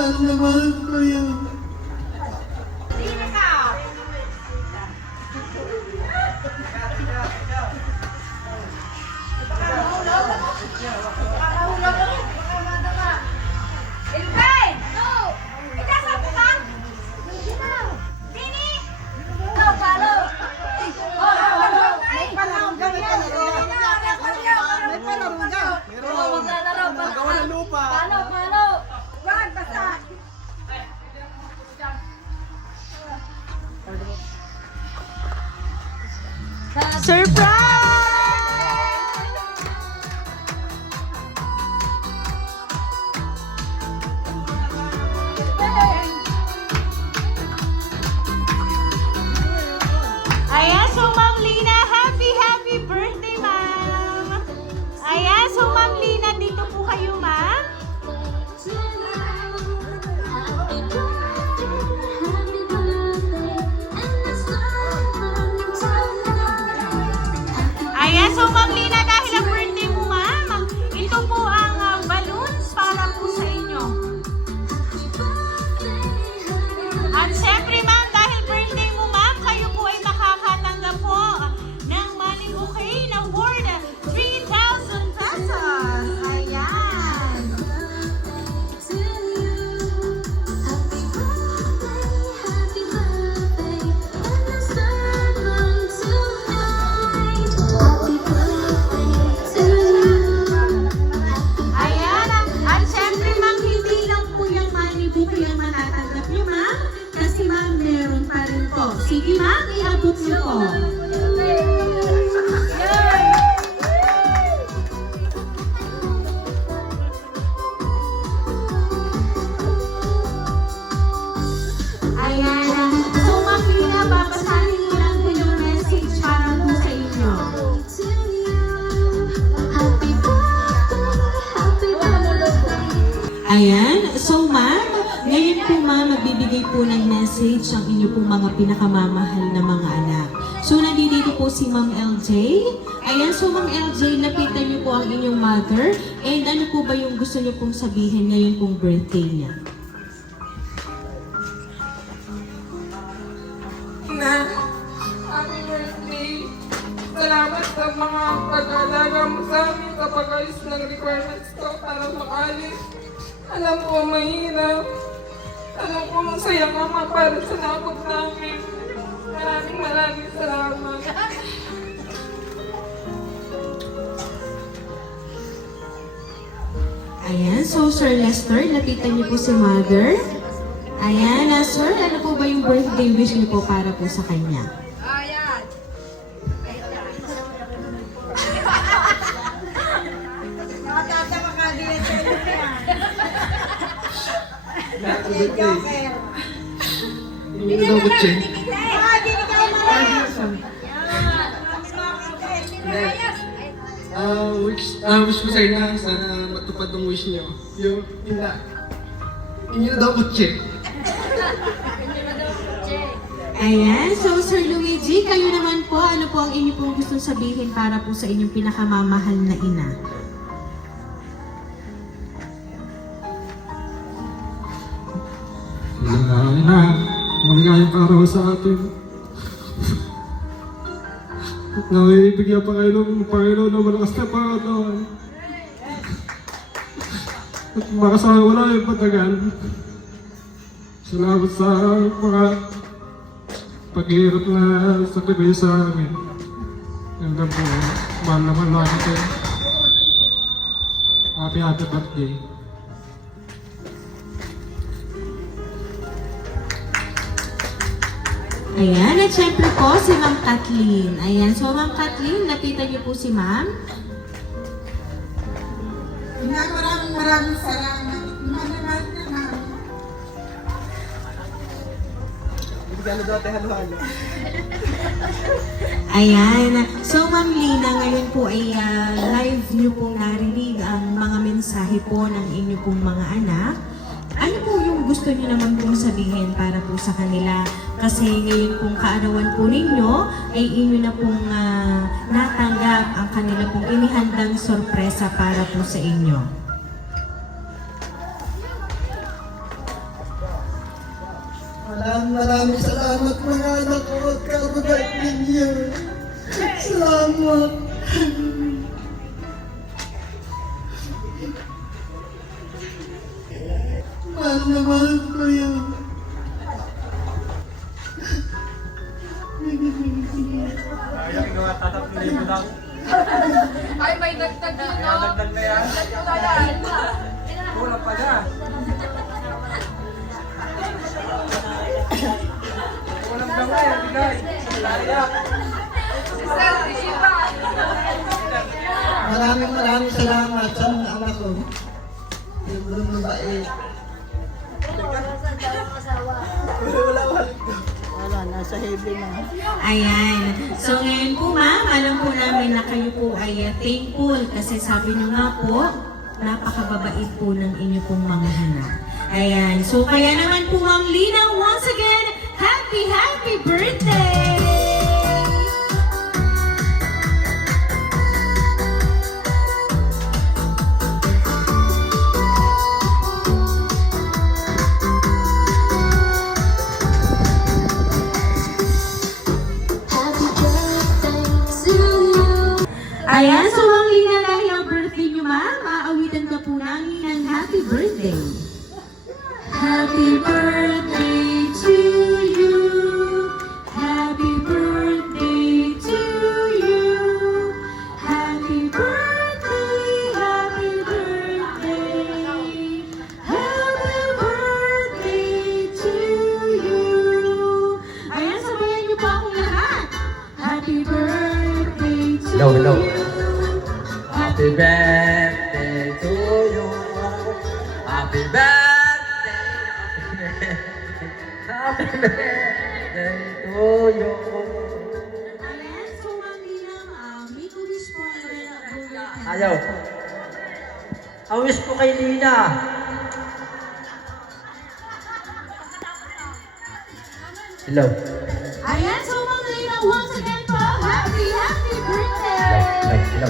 mahal na mahal ko kayo. Ayan, so Ma'am Lina, happy birthday, Ma'am! Ayan, so Ma'am Lina, dito po kayo, Ma'am. Ayan, so Ma'am Lina, dahil ang birthday mo, Ma'am, ito po ang balloons para po sa inyo. At syempre, Ma'am, dahil birthday mo, Ma'am, kayo po ay makakatanggap po ng money bouquet na worth 3,000 pesos. Ayan. Ayan. At syempre, Ma'am, hindi lang po yung money bouquet ang matatanggap niyo, Ma'am. Kasi, Ma'am, meron pa rin po. Sige, Ma'am, iabot niyo po. Ayan. So, Ma'am Lina, babasahin ko lang po yung message para po sa inyo. Ayan. So, Ma'am, ngayon po, Ma'am, magbibigay po ng message ang inyo pong mga pinakamamahal na mga anak. So, nandito po si Ma'am LJ. Ayan, so Ma'am LJ, lapitan niyo po ang inyong mother. And ano po ba yung gusto niyo pong sabihin ngayon pong birthday niya? Na, happy birthday. Salamat sa mga pag-aalaga mo sa amin sa pag-ayos ng requirements ko para makaalis. Alam ko mahirap. Alam ko masaya ka ma para sa nakot namin. Maraming salamat. Ayan, so Sir Lester, lapitan niyo po si Mother. Ayan, Sir, ano po ba yung birthday wish niyo po para po sa kanya? Ayan. Nakatama ka din sa inyo yan. Joker. Hindi na daw kutsi. Ah, di ka malayas. Wish ko sa inyo, sana matupad ang wish niyo. Yung hindi na daw kutsi. Ayan, so Sir Luigi, kayo naman po, ano po ang inyo pong gusto sabihin para po sa inyong pinakamamahal na ina? Ina, maligayang araw sa atin. At nawibigyan pa kayo ng Panginoon na malakas na Panginoon. At makasama wala yung patagal. Salamat sa mga paghihirap na sacrifice sa amin. Yan lang po, mahal naman lang kayo. Happy birthday. Ayan, at syempre po si Ma'am Kathleen. Ayan, so Ma'am Kathleen, lapitan niyo po si Ma'am. Maraming salamat. Mahal ka na. Ayan, so Ma'am Lina, ngayon po ay live niyo pong narinig ang mga mensahe po ng inyo pong mga anak. Ano po yung gusto niyo naman pong sabihin para po sa kanila? Kasi ngayon pong kaarawan po ninyo ay inyo na pong natanggap ang kanila pong inihandang sorpresa para po sa inyo. Maraming salamat mga anak ko at kababait ninyo. Salamat. Mahal na mahal ko yun. Ay, may dagdag yun, no? Dagdag na yan. Dagdag na yan. Kulang pa na. Kulang daw na yan, bigay. Sister, Shiva. Maraming salamat sa mga anak ko. Sobrang mabait. Wala, nasa heaven na. Ayan. So ngayon po ma'am, alam po namin na kayo po ay thankful kasi sabi niyo nga po, napakababait po ng inyo pong mga anak. Ayan. So kaya naman po Ma'am Lina, once again, happy birthday! Ayan, so Ma'am Lina, dahil ang birthday niyo ma'am, aawitan ka po namin ng happy birthday. Happy birthday to you. Happy birthday to you. Happy birthday, happy birthday. Happy birthday to you. Ayan, sabayan niyo pa akong lahat. Happy birthday to Hello. you. Happy birthday to you. Happy birthday. Happy birthday to you. Ayan, so Ma'am Lina, make a wish po na Ayaw. Ang wish ko kay Lina. Hello. Ayan, so Ma'am Lina, once again po, happy birthday! Hello.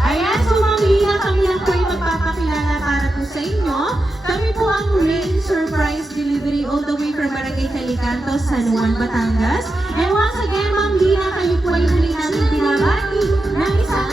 Ayan, so Ma'am Lina, kami lang po ay magpapakilala para po sa inyo. Kami po ang Rain Surprise Delivery all the way from Barangay Calicanto, San Juan, Batangas. And once again, Ma'am Lina, kayo po ay muli namin binabati ng isang